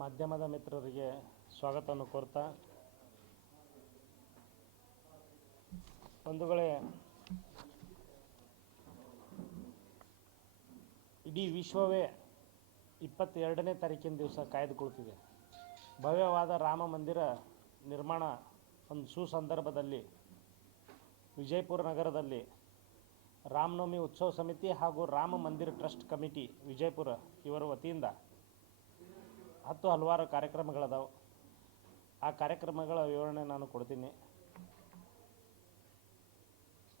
ಮಾಧ್ಯಮದ ಮಿತ್ರರಿಗೆ ಸ್ವಾಗತವನ್ನು ಕೋರ್ತಾ, ಬಂಧುಗಳೇ, ಇಡೀ ವಿಶ್ವವೇ 22ನೇ ತಾರೀಕಿನ ದಿವಸ ಕಾಯ್ದುಕೊಳ್ತಿದೆ. ಭವ್ಯವಾದ ರಾಮ ಮಂದಿರ ನಿರ್ಮಾಣ ಒಂದು ಸುಸಂದರ್ಭದಲ್ಲಿ ವಿಜಯಪುರ ನಗರದಲ್ಲಿ ರಾಮನವಮಿ ಉತ್ಸವ ಸಮಿತಿ ಹಾಗೂ ರಾಮ ಮಂದಿರ ಟ್ರಸ್ಟ್ ಕಮಿಟಿ ವಿಜಯಪುರ ಇವರ ವತಿಯಿಂದ ಹಲವಾರು ಕಾರ್ಯಕ್ರಮಗಳದಾವೆ. ಆ ಕಾರ್ಯಕ್ರಮಗಳ ವಿವರಣೆ ನಾನು ಕೊಡ್ತೀನಿ.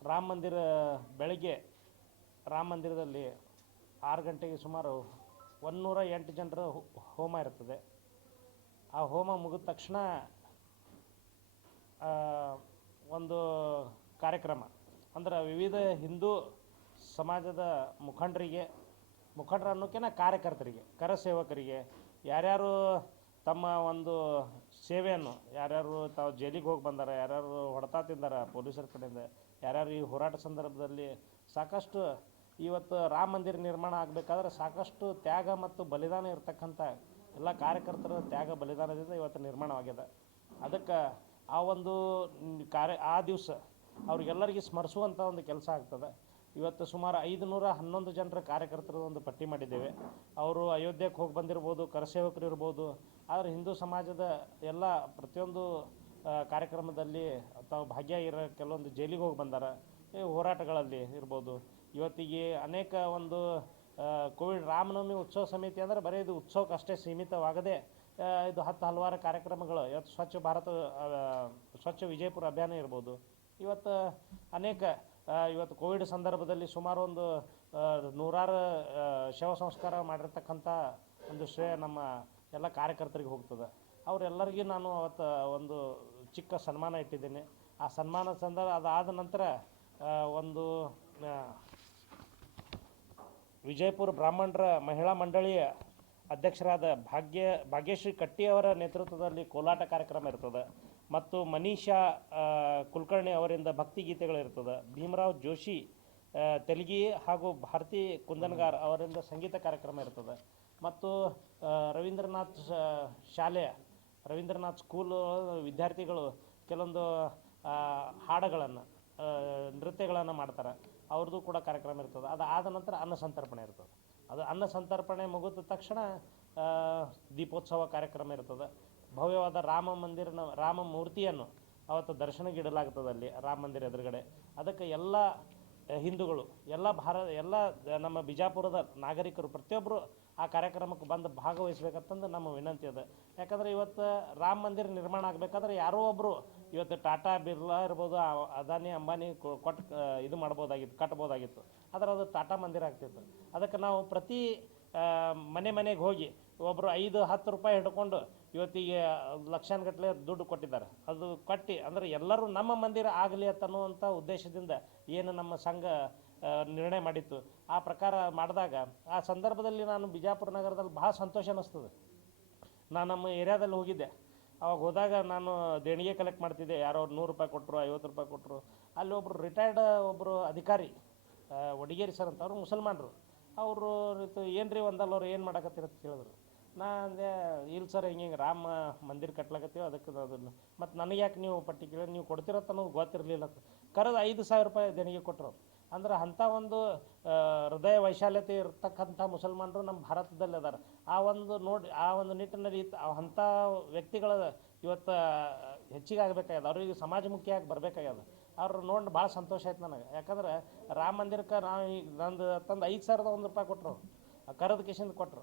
ರಾಮ ಮಂದಿರ ಬೆಳಗ್ಗೆ ರಾಮ ಮಂದಿರದಲ್ಲಿ 6 ಗಂಟೆಗೆ ಸುಮಾರು 108 ಜನರ ಹೋಮ ಇರ್ತದೆ. ಆ ಹೋಮ ಮುಗಿದ ತಕ್ಷಣ ಒಂದು ಕಾರ್ಯಕ್ರಮ ಅಂದ್ರೆ ವಿವಿಧ ಹಿಂದೂ ಸಮಾಜದ ಮುಖಂಡರು ಅನ್ನೋಕ್ಕಿಂತ ಕಾರ್ಯಕರ್ತರಿಗೆ, ಕರಸೇವಕರಿಗೆ, ಯಾರ್ಯಾರು ತಮ್ಮ ಒಂದು ಸೇವೆಯನ್ನು ಯಾರ್ಯಾರು ತಾವು ಜೈಲಿಗೆ ಹೋಗಿ ಬಂದಾರ, ಯಾರ್ಯಾರು ಹೊಡೆತ ತಿಂದಾರ ಪೊಲೀಸರ ಕಡೆಯಿಂದ, ಯಾರ್ಯಾರು ಈ ಹೋರಾಟ ಸಂದರ್ಭದಲ್ಲಿ ಸಾಕಷ್ಟು ಇವತ್ತು ರಾಮ ಮಂದಿರ ನಿರ್ಮಾಣ ಆಗಬೇಕಾದ್ರೆ ಸಾಕಷ್ಟು ತ್ಯಾಗ ಮತ್ತು ಬಲಿದಾನ ಇರತಕ್ಕಂಥ ಎಲ್ಲ ಕಾರ್ಯಕರ್ತರ ತ್ಯಾಗ ಬಲಿದಾನದಿಂದ ಇವತ್ತು ನಿರ್ಮಾಣವಾಗಿದೆ. ಅದಕ್ಕೆ ಆ ಒಂದು ಆ ದಿವಸ ಅವ್ರಿಗೆಲ್ಲರಿಗೆ ಸ್ಮರಿಸುವಂಥ ಒಂದು ಕೆಲಸ ಆಗ್ತದೆ. ಇವತ್ತು ಸುಮಾರು 511 ಜನರ ಕಾರ್ಯಕರ್ತರು ಒಂದು ಪಟ್ಟಿ ಮಾಡಿದ್ದೇವೆ. ಅವರು ಅಯೋಧ್ಯೆಗೆ ಹೋಗಿ ಬಂದಿರ್ಬೋದು, ಕರಸೇವಕರು ಇರ್ಬೋದು, ಆದರೆ ಹಿಂದೂ ಸಮಾಜದ ಎಲ್ಲ ಪ್ರತಿಯೊಂದು ಕಾರ್ಯಕ್ರಮದಲ್ಲಿ ತಾವು ಭಾಗಿಯಾಗಿರೋ ಕೆಲವೊಂದು ಜೈಲಿಗೆ ಹೋಗಿ ಬಂದಾರ, ಹೋರಾಟಗಳಲ್ಲಿ ಇರ್ಬೋದು. ಇವತ್ತಿಗೆ ಅನೇಕ ಒಂದು ಕೋವಿಡ್ ರಾಮನವಮಿ ಉತ್ಸವ ಸಮಿತಿ ಅಂದರೆ ಬರೀ ಇದು ಉತ್ಸವಕ್ಕೆ ಅಷ್ಟೇ ಸೀಮಿತವಾಗದೆ ಇದು ಹಲವಾರು ಕಾರ್ಯಕ್ರಮಗಳು ಇವತ್ತು ಸ್ವಚ್ಛ ವಿಜಯಪುರ ಅಭಿಯಾನ ಇರ್ಬೋದು. ಇವತ್ತು ಅನೇಕ ಇವತ್ತು ಕೋವಿಡ್ ಸಂದರ್ಭದಲ್ಲಿ ಸುಮಾರು ಒಂದು 100 ಶವ ಸಂಸ್ಕಾರ ಮಾಡಿರ್ತಕ್ಕಂಥ ಒಂದು ಶ್ರೇಯ ನಮ್ಮ ಎಲ್ಲ ಕಾರ್ಯಕರ್ತರಿಗೆ ಹೋಗ್ತದೆ. ಅವರೆಲ್ಲರಿಗೂ ನಾನು ಅವತ್ತು ಒಂದು ಚಿಕ್ಕ ಸನ್ಮಾನ ಇಟ್ಟಿದ್ದೇನೆ. ಆ ಸನ್ಮಾನ ಅದಾದ ನಂತರ ಒಂದು ವಿಜಯಪುರ ಬ್ರಾಹ್ಮಣರ ಮಹಿಳಾ ಮಂಡಳಿಯ ಅಧ್ಯಕ್ಷರಾದ ಭಾಗ್ಯಶ್ರೀ ಕಟ್ಟಿಯವರ ನೇತೃತ್ವದಲ್ಲಿ ಕೋಲಾಟ ಕಾರ್ಯಕ್ರಮ ಇರ್ತದೆ. ಮತ್ತು ಮನೀಷಾ ಕುಲಕರ್ಣಿ ಅವರಿಂದ ಭಕ್ತಿಗೀತೆಗಳಿರ್ತದೆ. ಭೀಮರಾವ್ ಜೋಶಿ ತೆಲುಗಿ ಹಾಗೂ ಭಾರತಿ ಕುಂದನ್ಗಾರ್ ಅವರಿಂದ ಸಂಗೀತ ಕಾರ್ಯಕ್ರಮ ಇರ್ತದೆ. ಮತ್ತು ರವೀಂದ್ರನಾಥ್ ಸ್ಕೂಲ್ ವಿದ್ಯಾರ್ಥಿಗಳು ಕೆಲವೊಂದು ಹಾಡುಗಳನ್ನು ನೃತ್ಯಗಳನ್ನು ಮಾಡ್ತಾರೆ. ಅವ್ರದ್ದು ಕೂಡ ಕಾರ್ಯಕ್ರಮ ಇರ್ತದೆ. ಅದಾದ ನಂತರ ಅನ್ನ ಸಂತರ್ಪಣೆ ಇರ್ತದೆ. ಅದು ಅನ್ನ ಸಂತರ್ಪಣೆ ಮುಗಿದ ತಕ್ಷಣ ದೀಪೋತ್ಸವ ಕಾರ್ಯಕ್ರಮ ಇರ್ತದೆ. ಭವ್ಯವಾದ ರಾಮ ಮೂರ್ತಿಯನ್ನು ಅವತ್ತು ದರ್ಶನಕ್ಕೆ ಇಡಲಾಗ್ತದೆ ಅಲ್ಲಿ ರಾಮ ಮಂದಿರ ಎದುರುಗಡೆ. ಅದಕ್ಕೆ ಎಲ್ಲ ಹಿಂದೂಗಳು, ಎಲ್ಲ ನಮ್ಮ ಬಿಜಾಪುರದ ನಾಗರಿಕರು ಪ್ರತಿಯೊಬ್ಬರು ಆ ಕಾರ್ಯಕ್ರಮಕ್ಕೆ ಬಂದು ಭಾಗವಹಿಸ್ಬೇಕಂತಂದು ನಮ್ಮ ವಿನಂತಿ ಇದೆ. ಯಾಕಂದರೆ ಇವತ್ತು ರಾಮ ಮಂದಿರ ನಿರ್ಮಾಣ ಆಗಬೇಕಾದ್ರೆ ಯಾರೋ ಒಬ್ಬರು ಇವತ್ತು ಟಾಟಾ ಬಿರ್ಲಾ ಇರ್ಬೋದು, ಅದಾನಿ ಅಂಬಾನಿ ಕಟ್ಬೋದಾಗಿತ್ತು. ಆದರೆ ಅದು ಟಾಟಾ ಮಂದಿರ ಆಗ್ತಿತ್ತು. ಅದಕ್ಕೆ ನಾವು ಪ್ರತಿ ಮನೆಗೆ ಹೋಗಿ ಒಬ್ಬರು 5-10 ರೂಪಾಯಿ ಹಿಡ್ಕೊಂಡು ಇವತ್ತಿಗೆ ಲಕ್ಷಾನುಗಟ್ಟಲೆ ದುಡ್ಡು ಕೊಟ್ಟಿದ್ದಾರೆ. ಅದು ಕಟ್ಟಿ ಅಂದರೆ ಎಲ್ಲರೂ ನಮ್ಮ ಮಂದಿರ ಆಗಲಿ ಅಂತನ್ನುವಂಥ ಉದ್ದೇಶದಿಂದ ಏನು ನಮ್ಮ ಸಂಘ ನಿರ್ಣಯ ಮಾಡಿತ್ತು. ಆ ಪ್ರಕಾರ ಮಾಡಿದಾಗ ಆ ಸಂದರ್ಭದಲ್ಲಿ ನಾನು ಬಿಜಾಪುರ ನಗರದಲ್ಲಿ ಭಾಳ ಸಂತೋಷ ಅನ್ನಿಸ್ತದೆ. ನಾನು ನಮ್ಮ ಏರಿಯಾದಲ್ಲಿ ಹೋಗಿದ್ದೆ. ಅವಾಗ ಹೋದಾಗ ನಾನು ದೇಣಿಗೆ ಕಲೆಕ್ಟ್ ಮಾಡ್ತಿದ್ದೆ. ಯಾರೋ 100 ರೂಪಾಯಿ ಕೊಟ್ಟರು, 50 ರೂಪಾಯಿ ಕೊಟ್ಟರು. ಅಲ್ಲಿ ರಿಟೈರ್ಡ್ ಒಬ್ಬರು ಅಧಿಕಾರಿ ವಡಿಗೇರಿ ಸರ್ ಅಂತ, ಅವರು ಮುಸಲ್ಮಾನರು. ಅವರು ಏನು ರೀ ಒಂದಲ್ಲವ್ರು ಏನು ಮಾಡಕತ್ತೀರ ಅಂತ ಕೇಳಿದ್ರು. ನಾ ಅಂದೆ, ಇಲ್ಲ ಸರ್ ಹಿಂಗೆ ರಾಮ ಮಂದಿರ ಕಟ್ಲಾಕತ್ತೀವಿ, ಅದಕ್ಕೆ ಅದನ್ನು ಮತ್ತು ನನಗೆ ಯಾಕೆ ನೀವು ಪಟ್ಟಿ ಕೇಳಿ ನೀವು ಕೊಡ್ತಿರತ್ತ ಅನ್ನೋದು ಗೊತ್ತಿರಲಿಲ್ಲ ಅಂತ ಕರೆದು 5,000 ರೂಪಾಯಿ ದೇಣಿಗೆ ಕೊಟ್ಟರು. ಅಂದ್ರೆ ಅಂಥ ಒಂದು ಹೃದಯ ವೈಶಾಲ್ಯತೆ ಇರ್ತಕ್ಕಂಥ ಮುಸಲ್ಮಾನರು ನಮ್ಮ ಭಾರತದಲ್ಲಿ ಅದಾರೆ. ಆ ಒಂದು ನಿಟ್ಟಿನಲ್ಲಿ ಅಂಥ ವ್ಯಕ್ತಿಗಳ ಇವತ್ತು ಹೆಚ್ಚಿಗೆ ಆಗಬೇಕಾಗ್ಯದ. ಅವ್ರಿಗೆ ಸಮಾಜಮುಖಿಯಾಗಿ ಬರಬೇಕಾಗ್ಯದ. ಅವ್ರು ನೋಡಿ ಭಾಳ ಸಂತೋಷ ಆಯ್ತು ನನಗೆ. ಯಾಕಂದ್ರೆ ರಾಮ ಮಂದಿರಕ್ಕೆ ನಾವು ಈಗ ನಂದು ತಂದು 5,001 ರೂಪಾಯಿ ಕೊಟ್ಟರು, ಕರೆದ ಕಿಶಿಂದ ಕೊಟ್ಟರು.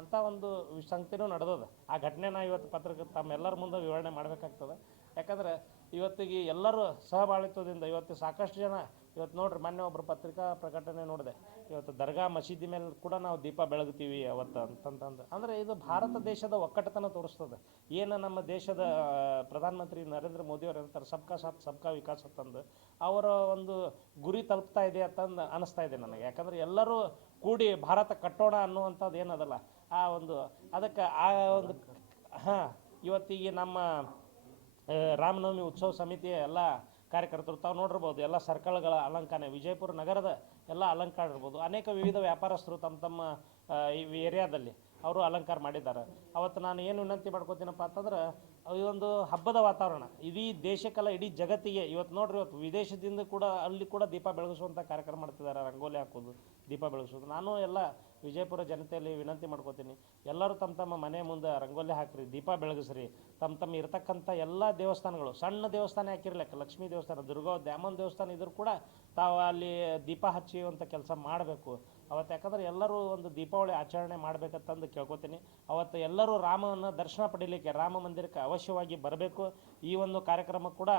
ಅಂಥ ಒಂದು ಸಂಗತಿನೂ ನಡೆದದ. ಆ ಘಟನೆನ ಇವತ್ತು ಪತ್ರಕ್ಕೆ ತಮ್ಮೆಲ್ಲರ ಮುಂದೆ ವಿವರಣೆ ಮಾಡಬೇಕಾಗ್ತದೆ. ಯಾಕಂದರೆ ಇವತ್ತಿಗೆ ಎಲ್ಲರೂ ಸಹಭಾಳಿತ್ವದಿಂದ ಇವತ್ತು ಸಾಕಷ್ಟು ಜನ ಇವತ್ತು ನೋಡ್ರಿ, ಮೊನ್ನೆ ಒಬ್ಬರು ಪತ್ರಿಕಾ ಪ್ರಕಟಣೆ ನೋಡಿದೆ, ಇವತ್ತು ದರ್ಗಾ ಮಸೀದಿ ಮೇಲೆ ಕೂಡ ನಾವು ದೀಪ ಬೆಳಗ್ತೀವಿ ಅವತ್ತು ಅಂತಂದು. ಅಂದರೆ ಇದು ಭಾರತ ದೇಶದ ಒಕ್ಕಟ್ಟತನ ತೋರಿಸ್ತದೆ. ಏನು ನಮ್ಮ ದೇಶದ ಪ್ರಧಾನಮಂತ್ರಿ ನರೇಂದ್ರ ಮೋದಿಯವರು ಹೇಳ್ತಾರೆ, ಸಬ್ಕಾ ಸಾಥ್ ಸಬ್ಕಾ ವಿಕಾಸ್ ಅಂತಂದು ಅವರ ಒಂದು ಗುರಿ ತಲುಪ್ತಾ ಇದೆ ಅಂತಂದು ಅನ್ನಿಸ್ತಾ ಇದೆ ನನಗೆ. ಯಾಕಂದರೆ ಎಲ್ಲರೂ ಕೂಡಿ ಭಾರತ ಕಟ್ಟೋಣ ಅನ್ನುವಂಥದ್ದು ಏನದಲ್ಲ ಅದಕ್ಕೆ ಇವತ್ತಿಗೆ ನಮ್ಮ ರಾಮನವಮಿ ಉತ್ಸವ ಸಮಿತಿಯ ಎಲ್ಲ ಕಾರ್ಯಕರ್ತರು ತಾವು ನೋಡಿರ್ಬೋದು. ಎಲ್ಲ ಸರ್ಕಲ್ಗಳ ಅಲಂಕಾರ, ವಿಜಯಪುರ ನಗರದ ಎಲ್ಲ ಅಲಂಕಾರ ಇರ್ಬೋದು. ಅನೇಕ ವಿವಿಧ ವ್ಯಾಪಾರಸ್ಥರು ತಮ್ಮ ಈ ಏರಿಯಾದಲ್ಲಿ ಅವರು ಅಲಂಕಾರ ಮಾಡಿದ್ದಾರೆ. ಅವತ್ತು ನಾನು ಏನು ವಿನಂತಿ ಮಾಡ್ಕೋತೀನಪ್ಪ ಅಂತಂದ್ರೆ ಇದೊಂದು ಹಬ್ಬದ ವಾತಾವರಣ ಇಡೀ ದೇಶಕ್ಕೆಲ್ಲ ಇಡೀ ಜಗತ್ತಿಗೆ. ಇವತ್ತು ನೋಡ್ರಿ, ಇವತ್ತು ವಿದೇಶದಿಂದ ಕೂಡ ಅಲ್ಲಿ ಕೂಡ ದೀಪ ಬೆಳಗಿಸುವಂಥ ಕಾರ್ಯಕ್ರಮ ಮಾಡ್ತಿದ್ದಾರೆ, ರಂಗೋಲಿ ಹಾಕೋದು, ದೀಪ ಬೆಳಗಿಸೋದು. ನಾನು ಎಲ್ಲ ವಿಜಯಪುರ ಜನತೆಯಲ್ಲಿ ವಿನಂತಿ ಮಾಡ್ಕೋತೀನಿ, ಎಲ್ಲರೂ ತಮ್ಮ ತಮ್ಮ ಮನೆ ಮುಂದೆ ರಂಗೋಲಿ ಹಾಕ್ರಿ, ದೀಪ ಬೆಳಗಿಸ್ರಿ. ತಮ್ಮ ತಮ್ಮ ಇರತಕ್ಕಂಥ ಎಲ್ಲ ದೇವಸ್ಥಾನಗಳು, ಸಣ್ಣ ದೇವಸ್ಥಾನ ಯಾಕಿರ್ಲಿಕ್ಕೆ, ಲಕ್ಷ್ಮೀ ದೇವಸ್ಥಾನ, ದುರ್ಗಾ ದ್ಯಾಮನ್ ದೇವಸ್ಥಾನ ಇದ್ರೂ ಕೂಡ ತಾವು ಅಲ್ಲಿ ದೀಪ ಹಚ್ಚುವಂಥ ಕೆಲಸ ಮಾಡಬೇಕು ಅವತ್ತು. ಯಾಕಂದ್ರೆ ಎಲ್ಲರೂ ಒಂದು ದೀಪಾವಳಿ ಆಚರಣೆ ಮಾಡಬೇಕಂತಂದು ಕೇಳ್ಕೊತೀನಿ. ಅವತ್ತು ಎಲ್ಲರೂ ರಾಮನ ದರ್ಶನ ಪಡೀಲಿಕ್ಕೆ ರಾಮ ಮಂದಿರಕ್ಕೆ ಅವಶ್ಯವಾಗಿ ಬರಬೇಕು. ಈ ಒಂದು ಕಾರ್ಯಕ್ರಮ ಕೂಡ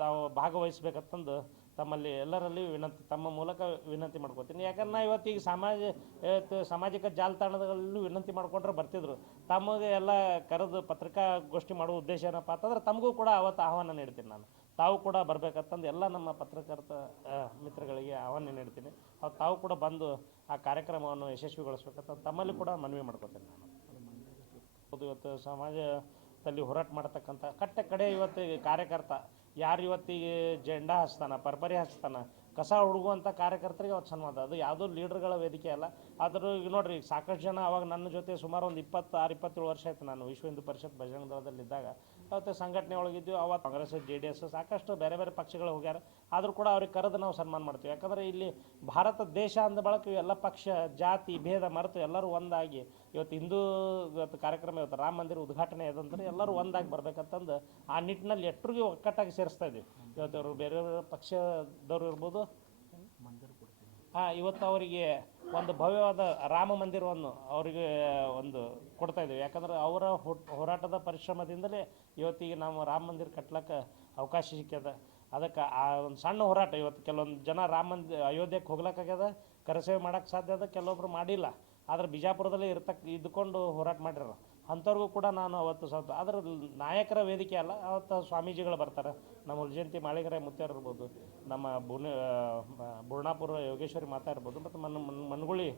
ತಾವು ಭಾಗವಹಿಸ್ಬೇಕಂತಂದು ತಮ್ಮಲ್ಲಿ ಎಲ್ಲರಲ್ಲಿ ವಿನಂತಿ, ತಮ್ಮ ಮೂಲಕ ವಿನಂತಿ ಮಾಡ್ಕೋತೀನಿ. ಯಾಕಂದ್ರೆ ಇವತ್ತೀಗ ಸಾಮಾಜಿಕ ಜಾಲತಾಣದಲ್ಲೂ ವಿನಂತಿ ಮಾಡ್ಕೊಂಡ್ರೆ ಬರ್ತಿದ್ರು. ತಮಗೆ ಎಲ್ಲ ಕರೆದು ಪತ್ರಿಕಾಗೋಷ್ಠಿ ಮಾಡುವ ಉದ್ದೇಶ ಏನಪ್ಪ ಅಂತಂದ್ರೆ ತಮಗೂ ಕೂಡ ಅವತ್ತು ಆಹ್ವಾನ ನೀಡ್ತೀನಿ. ನಾನು ತಾವು ಕೂಡ ಬರಬೇಕಂತಂದು ಎಲ್ಲ ನಮ್ಮ ಪತ್ರಕರ್ತ ಮಿತ್ರಗಳಿಗೆ ಆಹ್ವಾನ ನೀಡ್ತೀನಿ. ತಾವು ಕೂಡ ಬಂದು ಆ ಕಾರ್ಯಕ್ರಮವನ್ನು ಯಶಸ್ವಿಗೊಳಿಸ್ಬೇಕಂತ ತಮ್ಮಲ್ಲಿ ಕೂಡ ಮನವಿ ಮಾಡ್ಕೋತೀನಿ ನಾನು. ಇವತ್ತು ಸಮಾಜದಲ್ಲಿ ಹೋರಾಟ ಮಾಡ್ತಕ್ಕಂಥ ಕಡೆ ಇವತ್ತು ಕಾರ್ಯಕರ್ತ ಯಾರು ಇವತ್ತಿಗೆ ಜೆಂಡಾ ಹಚ್ತಾನ, ಪರ್ಪರಿ ಹಚ್ತಾನ, ಕಸ ಹುಡುಗುವಂಥ ಕಾರ್ಯಕರ್ತರಿಗೆ ಅವತ್ತು ಸನ್ಮಾನ. ಅದು ಯಾವುದೋ ಲೀಡರ್ಗಳ ವೇದಿಕೆ ಅಲ್ಲ. ಆದರೂ ಈಗ ನೋಡಿರಿ, ಸಾಕಷ್ಟು ಜನ ಅವಾಗ ನನ್ನ ಜೊತೆ ಸುಮಾರು ಒಂದು 26-27 ವರ್ಷ ಆಯಿತು. ನಾನು ವಿಶ್ವ ಹಿಂದೂ ಪರಿಷತ್ ಬಜರಂಗ ದಳದಲ್ಲಿದ್ದಾಗ ಅವತ್ತು ಸಂಘಟನೆ ಒಳಗಿದ್ವಿ. ಅವತ್ತು ಕಾಂಗ್ರೆಸ್, JDS ಸಾಕಷ್ಟು ಬೇರೆ ಬೇರೆ ಪಕ್ಷಗಳು ಹೋಗ್ಯಾರ. ಆದರೂ ಕೂಡ ಅವ್ರಿಗೆ ಕರೆದು ನಾವು ಸನ್ಮಾನ ಮಾಡ್ತೀವಿ. ಯಾಕಂದರೆ ಇಲ್ಲಿ ಭಾರತ ದೇಶ ಅಂದ ಬಳಕ ಎಲ್ಲ ಪಕ್ಷ ಜಾತಿ ಭೇದ ಮರೆತು ಎಲ್ಲರೂ ಒಂದಾಗಿ ಇವತ್ತು ಹಿಂದೂ ಇವತ್ತು ಕಾರ್ಯಕ್ರಮ, ಇವತ್ತು ರಾಮ ಮಂದಿರ ಉದ್ಘಾಟನೆ ಅದಂದ್ರೆ ಎಲ್ಲರೂ ಒಂದಾಗಿ ಬರ್ಬೇಕಂತಂದು ಆ ನಿಟ್ಟಿನಲ್ಲಿ ಎಟ್ಟರಿಗೆ ಒಕ್ಕಟ್ಟಾಗಿ ಸೇರಿಸ್ತಾ ಇದ್ದೀವಿ. ಇವತ್ತು ಅವರು ಬೇರೆ ಬೇರೆ ಪಕ್ಷದವರು ಇರ್ಬೋದು, ಇವತ್ತು ಅವರಿಗೆ ಒಂದು ಭವ್ಯವಾದ ರಾಮ ಮಂದಿರವನ್ನು ಅವರಿಗೆ ಒಂದು ಕೊಡ್ತಾ ಇದ್ದೀವಿ. ಯಾಕಂದ್ರೆ ಅವರ ಹೋರಾಟದ ಪರಿಶ್ರಮದಿಂದಲೇ ಇವತ್ತಿಗೆ ನಾವು ರಾಮ ಮಂದಿರ ಕಟ್ಲಿಕ್ಕೆ ಅವಕಾಶ ಸಿಕ್ಕ್ಯದ. ಅದಕ್ಕೆ ಆ ಒಂದು ಸಣ್ಣ ಹೋರಾಟ, ಇವತ್ತು ಕೆಲವೊಂದು ಜನ ಅಯೋಧ್ಯೆಗೆ ಹೋಗ್ಲಿಕ್ಕಾಗ್ಯದ, ಕರಸೇವೆ ಮಾಡೋಕ್ಕೆ ಸಾಧ್ಯ ಅದ, ಕೆಲವೊಬ್ರು ಮಾಡಿಲ್ಲ. ಆದರೆ ಬಿಜಾಪುರದಲ್ಲಿ ಇದ್ದುಕೊಂಡು ಹೋರಾಟ ಮಾಡಿರೋ ಅಂಥವ್ರಿಗೂ ಕೂಡ ನಾನು ಅವತ್ತು ಸ್ವಲ್ಪ ಅದರ ನಾಯಕರ ವೇದಿಕೆ ಅಲ್ಲ, ಅವತ್ತು ಸ್ವಾಮೀಜಿಗಳು ಬರ್ತಾರೆ. ನಮ್ಮ ಹುಲಜಂತಿ ಮಾಳಿಗರಾಯ ಮುತ್ಯಾರು ಇರ್ಬೋದು, ನಮ್ಮ ಬುರ್ಣಾಪುರ ಯೋಗೇಶ್ವರಿ ಮಾತಾ ಇರ್ಬೋದು, ಮತ್ತು ಮನ್ಗುಳಿ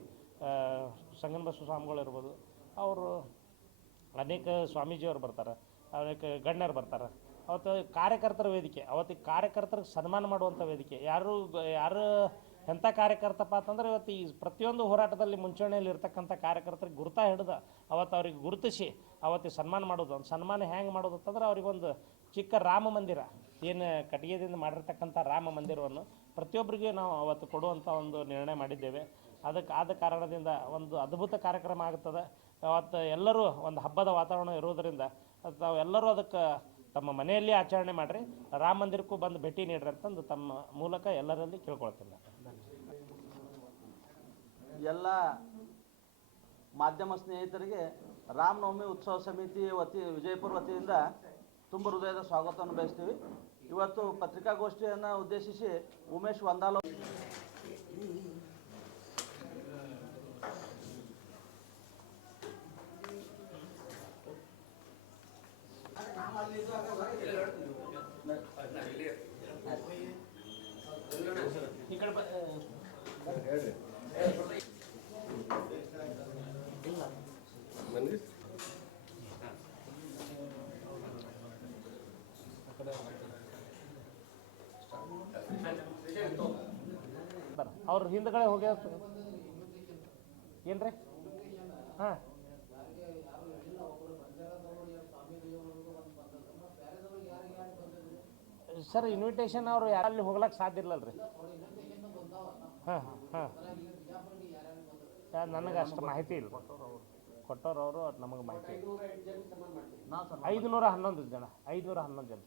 ಸಂಗನಬಸವ ಸ್ವಾಮಿಗಳು ಇರ್ಬೋದು. ಅವರು ಅನೇಕ ಸ್ವಾಮೀಜಿಯವರು ಬರ್ತಾರೆ, ಅನೇಕ ಗಣ್ಯರು ಬರ್ತಾರೆ. ಅವತ್ತು ಕಾರ್ಯಕರ್ತರ ವೇದಿಕೆ, ಅವತ್ತಿಗೆ ಕಾರ್ಯಕರ್ತರಿಗೆ ಸನ್ಮಾನ ಮಾಡುವಂಥ ವೇದಿಕೆ. ಯಾರು ಎಂಥ ಕಾರ್ಯಕರ್ತಪ್ಪ ಅಂತಂದ್ರೆ ಇವತ್ತು ಈ ಪ್ರತಿಯೊಂದು ಹೋರಾಟದಲ್ಲಿ ಮುಂಚೂಣಿಯಲ್ಲಿ ಇರ್ತಕ್ಕಂಥ ಕಾರ್ಯಕರ್ತರಿಗೆ ಗುರುತಾ ಹಿಡಿದು ಅವತ್ತು ಅವ್ರಿಗೆ ಗುರುತಿಸಿ ಅವತ್ತಿಗೆ ಸನ್ಮಾನ ಮಾಡೋದು. ಒಂದು ಸನ್ಮಾನ ಹೆಂಗೆ ಮಾಡೋದು ಅಂತಂದ್ರೆ ಅವ್ರಿಗೊಂದು ಚಿಕ್ಕ ರಾಮ ಮಂದಿರ, ಏನು ಕಟ್ಟಿಗೆದಿಂದ ಮಾಡಿರ್ತಕ್ಕಂಥ ರಾಮ ಮಂದಿರವನ್ನು ಪ್ರತಿಯೊಬ್ಬರಿಗೆ ನಾವು ಅವತ್ತು ಕೊಡುವಂಥ ಒಂದು ನಿರ್ಣಯ ಮಾಡಿದ್ದೇವೆ. ಆದ ಕಾರಣದಿಂದ ಒಂದು ಅದ್ಭುತ ಕಾರ್ಯಕ್ರಮ ಆಗ್ತದೆ ಅವತ್ತು. ಎಲ್ಲರೂ ಒಂದು ಹಬ್ಬದ ವಾತಾವರಣ ಇರೋದರಿಂದ ತಾವೆಲ್ಲರೂ ಅದಕ್ಕೆ ತಮ್ಮ ಮನೆಯಲ್ಲಿ ಆಚರಣೆ ಮಾಡಿರಿ, ರಾಮ ಮಂದಿರಕ್ಕೂ ಬಂದು ಭೇಟಿ ನೀಡ್ರಿ ಅಂತಂದು ತಮ್ಮ ಮೂಲಕ ಎಲ್ಲರಲ್ಲಿ ಕೇಳ್ಕೊಳ್ತೀನಿ. ಎಲ್ಲ ಮಾಧ್ಯಮ ಸ್ನೇಹಿತರಿಗೆ ರಾಮನವಮಿ ಉತ್ಸವ ಸಮಿತಿ ವಿಜಯಪುರ ವತಿಯಿಂದ ತುಂಬ ಹೃದಯದ ಸ್ವಾಗತವನ್ನು ಬಯಸ್ತೀವಿ. ಇವತ್ತು ಪತ್ರಿಕಾಗೋಷ್ಠಿಯನ್ನು ಉದ್ದೇಶಿಸಿ ಉಮೇಶ್ ವಂದಾಲ ಅವ್ರ ಹಿಂದ್ಗಡೆ ಹೋಗ್ಯ ಏನ್ರಿ? ಹಾಂ ಸರ್, ಇನ್ವಿಟೇಷನ್ ಅವರು ಯಾರಲ್ಲಿ ಹೋಗ್ಲಕ್ಕೆ ಸಾಧ್ಯ ಇಲ್ಲಲ್ರಿ. ಹಾಂ ಹಾಂ ನನಗೆ ಅಷ್ಟು ಮಾಹಿತಿ ಇಲ್ಲ. ಕೊಟ್ಟವ್ರು ಅವರು ನಮಗೆ ಮಾಹಿತಿ 511 ಜನ 511 ಜನ